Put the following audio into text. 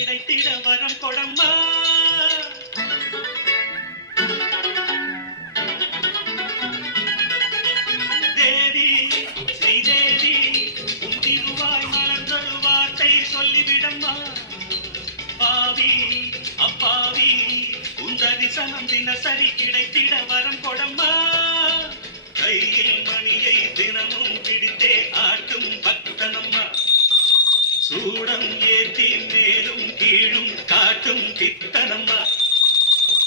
கிடைத்திட வரம் கொடம்மா. தேவி ஸ்ரீதேவி உன் திருவாய் மலர்ந்தொரு வார்த்தை சொல்லிவிடம்மா. பாவி அப்பாவி உன் தரிசனம் தினசரி கிடைத்திட வரம் கொடம்மா. கையில் மணியை தினமும் பிடித்தே ஆட்டும் பக்தனம்மா. சூடம் ஏற்றி மேலும் கீழும் காட்டும் பித்தனம்மா.